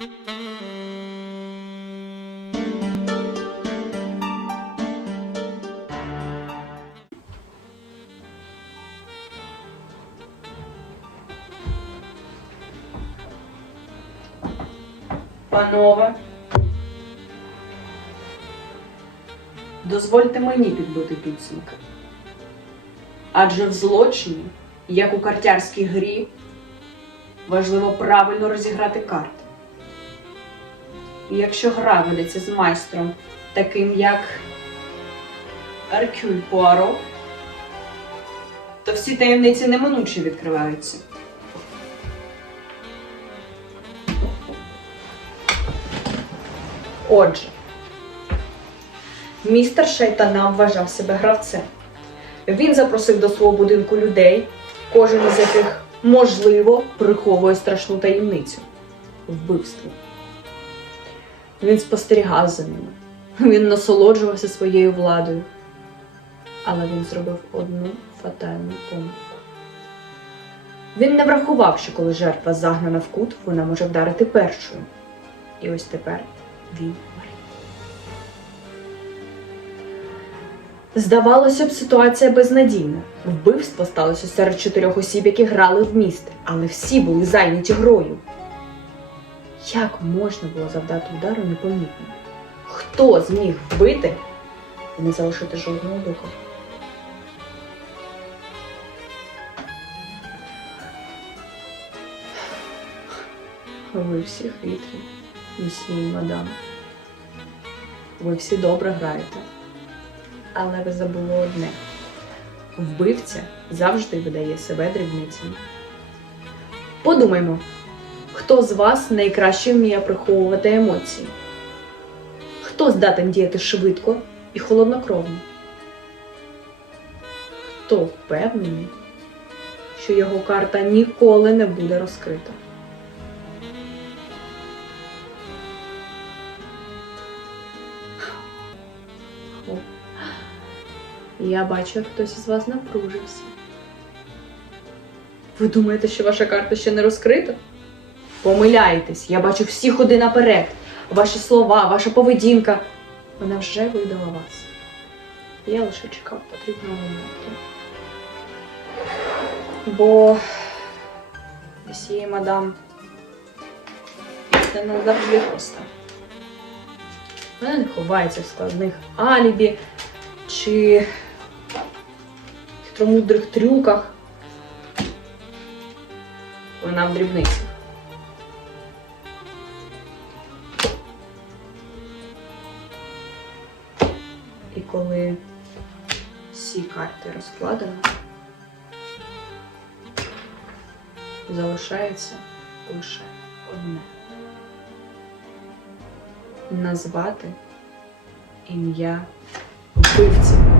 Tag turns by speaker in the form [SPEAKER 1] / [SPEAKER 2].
[SPEAKER 1] Панове, дозвольте мені підбити підсумки. Адже в злочині, як у картярській грі, важливо правильно розіграти карти. І якщо гра ведеться з майстром, таким як Аркюль Пуаро, то всі таємниці неминуче відкриваються. Отже, містер Шайтана вважав себе гравцем. Він запросив до свого будинку людей, кожен із яких, можливо, приховує страшну таємницю вбивство. Він спостерігав за ними, він насолоджувався своєю владою. Але він зробив одну фатальну помилку. Він не врахував, що коли жертва загнана в кут, вона може вдарити першою. І ось тепер він. Здавалося б, ситуація безнадійна. Вбивство сталося серед чотирьох осіб, які грали в міст, але всі були зайняті грою. Як можна було завдати удару непомітно? Хто зміг вбити і не залишити жодного доказу? Ви всі хитрі, місьє і мадам. Ви всі добре граєте. Але ви забули одне: вбивця завжди видає себе дрібницями. Подумаймо, хто з вас найкраще вміє приховувати емоції? Хто здатен діяти швидко і холоднокровно? Хто впевнений, що його карта ніколи не буде розкрита? Я бачу, хтось із вас напружився. Ви думаєте, що ваша карта ще не розкрита? Помиляєтесь, я бачу всі ходи наперед. Ваші слова, ваша поведінка. Вона вже видала вас. Я лише чекав потрібного моменту. Бо месьє мадам це не завжди просто. Вона не ховається в складних алібі чи хитромудрих трюках. Вона в дрібницях. І коли всі карти розкладено, залишається лише одне. Назвати ім'я вбивці.